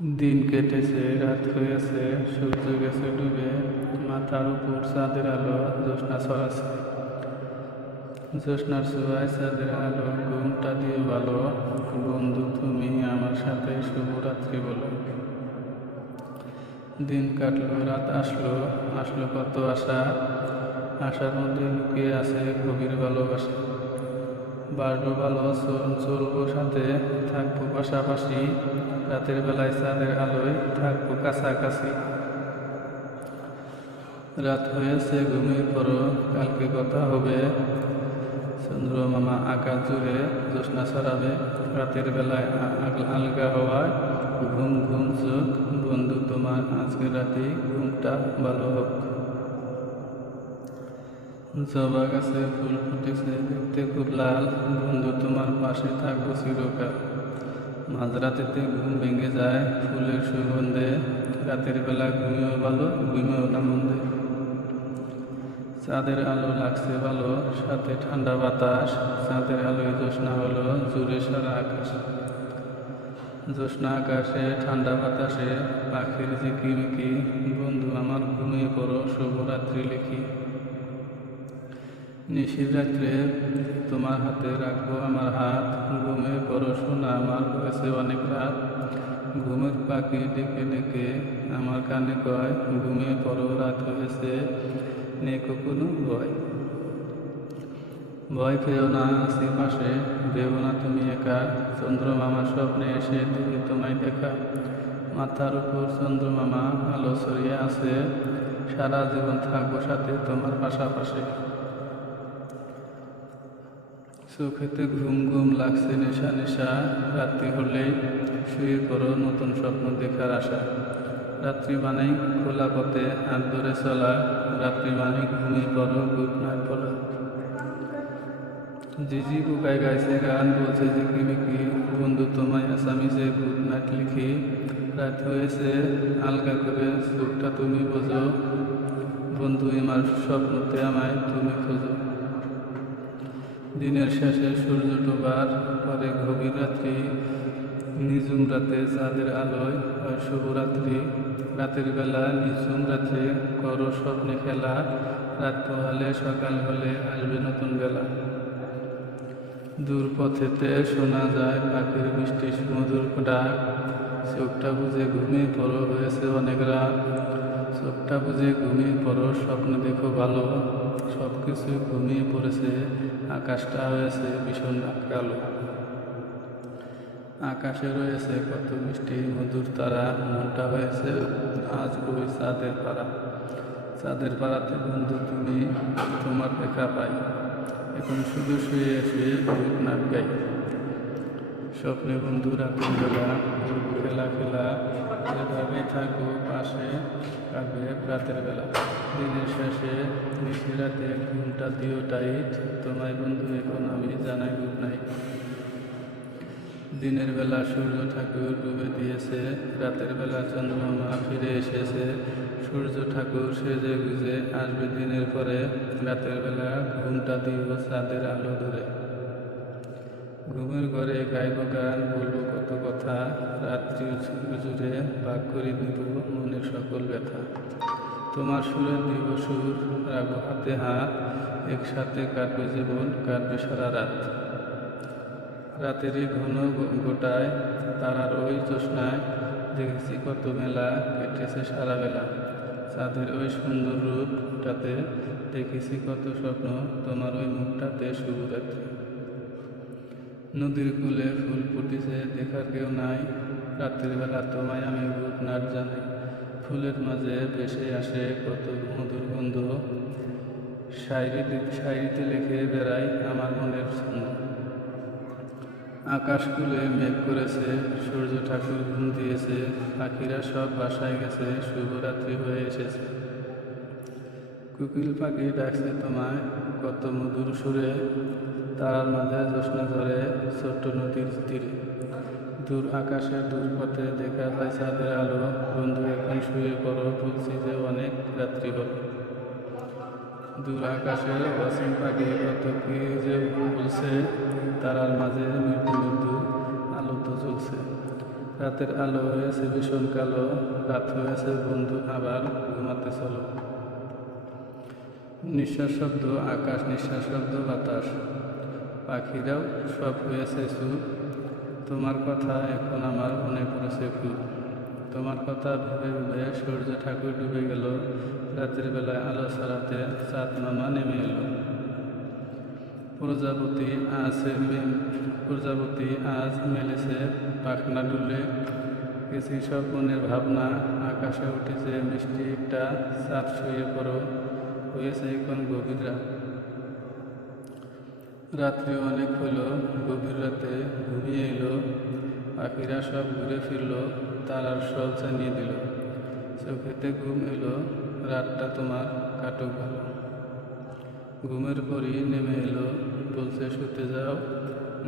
দিন কেটেছে, রাত হয়েছে, সূর্য গেছে ডুবে, মাথার উপর চাঁদের আলো জ্যোৎস্না ছড়াচ্ছে। জ্যোৎস্নার ছোঁয়ায় চাঁদের আলো ঘুমটা দিয়ে ভালো। বন্ধু তুমি আমার সাথে শুভরাত্রি বলো। দিন কাটলো, রাত আসলো, আসলো কত আশা, আশার মধ্যে লুকিয়ে আছে গভীর ভালোবাসা। বাসবো ভালো, চলবো সাথে, থাকবো পাশাপাশি, রাতের বেলায় চাঁদের আলোয় থাকবো কাছাকাছি। রাত হয়েছে, ঘুমিয়ে পড়ো, কালকে কথা হবে। চন্দ্রমামা আকাশ জুড়ে জ্যোৎস্না ছড়াবে। রাতের বেলায় আলগা হওয়ায় ঘুম ঘুম চোখ। বন্ধু তোমার আজকের রাতেই ঘুমটা ভালো হোক। জবা গাছে ফুল ফুটেছে, দেখতে খুব লাল। বন্ধু তোমার পাশে থাকবো চিরকাল। মাঝরাতেতে ঘুম ভেঙে যায় ফুলের সুগন্ধে। রাতের বেলা ঘুমিয়েও ভালো, ঘুমিয়েও না মন্দে। চাঁদের আলো লাগছে ভালো, সাথে ঠান্ডা বাতাস। চাঁদের আলোয় জ্যোৎস্না হলো জুড়ে সারা আকাশ। জ্যোৎস্না আকাশে, ঠান্ডা বাতাসে, পাখির ঝিকিমিকি। বন্ধু আমার ঘুমিয়ে পড়ো, শুভরাত্রি লিখি। নিশির রাত্রে তোমার হাতে রাখবো আমার হাত। ঘুমিয়ে পড়ো সোনা, আমার হয়েছে অনেক রাত। ঘুমের পাখি ডেকে ডেকে আমার কানে কয়, ঘুমিয়ে পড়ো রাত হয়েছে, নেকো কোনো ভয়। ভয় পেও না, আছি পাশে, ভেবো না তুমি একা। চন্দ্রমামা স্বপ্নে এসে দিবে তোমায় দেখা। মাথার উপর চন্দ্রমামা আলো ছড়িয়ে আছে, সারা জীবন থাকবো সাথে তোমার পাশাপাশি। চোখেতে ঘুম ঘুম লাগছে নেশা নেশা। রাত্রি হলেই শুয়ে পড়ো, নতুন স্বপ্ন দেখার আশা। রাত্রি মানেই খোলা পথে হাত ধরে চলা। রাত্রি মানেই ঘুমিয়ে পড়ো, গুড নাইট বলা। ঝিঝি পোকায় গাইছে গান, বলছে ঝিকিমিকি। বন্ধু তোমায় আসামিজে গুড নাইট লিখি। রাত হয়েছে, আলগা করে চোখটা তুমি বোঝো। বন্ধু আমার স্বপ্নতে আমায় তুমি খোঁজো। দিনের শেষে সূর্য ডোবার পরে গভীর রাত্রি। নিঝুম রাতে চাঁদের আলোয় হয় শুভরাত্রি। রাতের বেলা নিঝুম রাতে করো স্বপ্নে খেলা। রাত পোহালে সকাল হলে আসবে নতুন বেলা। দূর পথেতে শোনা যায় পাখির মিষ্টি মধুর ডাক। চোখটা বুঝে ঘুমিয়ে পড়ো, হয়েছে অনেক রাত। চোখটা বুঝে ঘুমিয়ে পড়ো, স্বপ্ন দেখো ভালো। সব কিছু ঘুমিয়ে পড়েছে, আকাশটা হয়েছে ভীষণ কালো। আকাশে রয়েছে কত মিষ্টি মধুর তারা। মনটা হয়েছে আজ ওই চাঁদের পাড়া। চাঁদের পাড়াতে বন্ধু তুমি, তোমার দেখা পাই। এখন শুধু শুয়ে শুয়ে গুড নাইট গাই। স্বপ্নে বন্ধু রাতের বেলা খেলা খেলা। যেভাবে থাকবো পাশে, কাটবে রাতের বেলা। দিনের শেষে নিশি রাতে ঘুমটা দিও টাইট। তোমায় বন্ধু এখন আমি জানাই গুড নাইট। দিনের বেলা সূর্য ঠাকুর ডুবে দিয়েছে, রাতের বেলা চন্দ্রমা ফিরে এসেছে। সূর্য ঠাকুর সেজে গুজে আসবে দিনের পরে। রাতের বেলা ঘুমটা দিও চাঁদের আলো ধরে। ঘুমের ঘরে গাইব গান, বলবো কত কথা। রাত্রি জুড়ে ভাগ করে দিব মনের সকল ব্যথা। তোমার সুরের দিব সুর, রাখবো হাতে হাত। একসাথে কাটবে জীবন, কাটবে সারা রাত। রাতেরই ঘন গোটায় তারার ওই জ্যোৎস্নায় দেখেছি কত মেলা, কেটেছে সারা বেলা। চাঁদের ওই সুন্দর রূপটাতে দেখেছি কত স্বপ্ন, তোমার ওই মুখটাতে শুভরাত্রি। নদীর কূলে ফুল ফুটেছে, দেখার কেউ নাই। রাতের বেলা তোমায় আমি গুড নাইট জানাই। ফুলের মাঝে ভেসে আসে কত মধুর গন্ধ। শায়রিতে লিখে বেড়াই আমার মনের ছন্দ। আকাশ কুলে মেঘ করেছে, সূর্য ঠাকুর ঘুম দিয়েছে। পাখিরা সব বাসায় গেছে, শুভরাত্রি হয়ে এসেছে। কোকিল পাখি ডাকছে তোমায় কত মধুর সুরে। তারার মাঝে জ্যোৎস্না ধরে ছোট্ট নদীর তীরে। দূর আকাশে দূর পথে দেখা যায় চাঁদের আলো। বন্ধু এখন শুয়ে পড়ো, বলছি যে অনেক রাত্রি হল। দূর আকাশে অসীম পাখি কত কি যে বলছে। তারার মাঝে মৃদু মৃদু আলো তো জ্বলছে। রাতের আলো হয়েছে ভীষণ কালো, রাত হয়েছে বন্ধু, আবার ঘুমাতে চলো। নিঃশ্বাস শব্দ আকাশ, নিঃশ্বাস শব্দ বাতাস, পাখিরাও সব হয়েছে চুপ। তোমার কথা এখন আমার মনে পড়েছে খুব। তোমার কথা ভেবে ভেবে সূর্য ঠাকুর ডুবে গেল, রাতের বেলায় আলো ছড়াতে চাঁদ মামা নেমে এলো। প্রজাপতি আজ মেলেছে পাখনা ডুলে, গেছি সব মনের ভাবনা, আকাশে উঠেছে মিষ্টি একটা চাঁদ, শুয়ে পড়ো, হয়েছে এখন গভীর রাত। রাত্রি অনেক হলো, গভীর রাতে ঘুমিয়ে এলো, পাখিরা সব ঘুরে ফিরল, তারার সব জানিয়ে দিল। চোখেতে ঘুম এলো, রাতটা তোমার কাটুক ভালো। ঘুমের পরই নেমে এলো, বলছে শুতে যাও,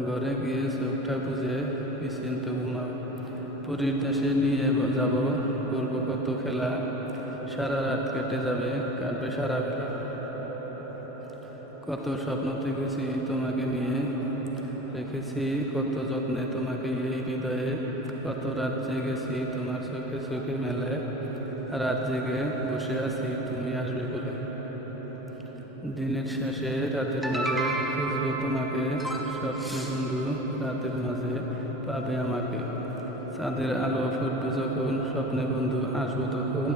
ঘরে গিয়ে চোখটা বুঝে নিশ্চিন্ত ঘুমাও। পরীর দেশে নিয়ে যাব, করব কত খেলা, সারা রাত কেটে যাবে, কাটবে সারা বেলা। কত স্বপ্ন দেখেছি তোমাকে নিয়ে, রেখেছি কত যত্নে তোমাকে এই হৃদয়ে, কত রাত জেগেছি তোমার চোখে চোখে মেলায়, রাত জেগে বসে আছি তুমি আসবে বলে। দিনের শেষে রাতের মাঝে খুঁজবো তোমাকে, স্বপ্নে বন্ধু রাতের মাঝে পাবে আমাকে। চাঁদের আলো ফুটবে যখন, স্বপ্নে বন্ধু আসবো তখন।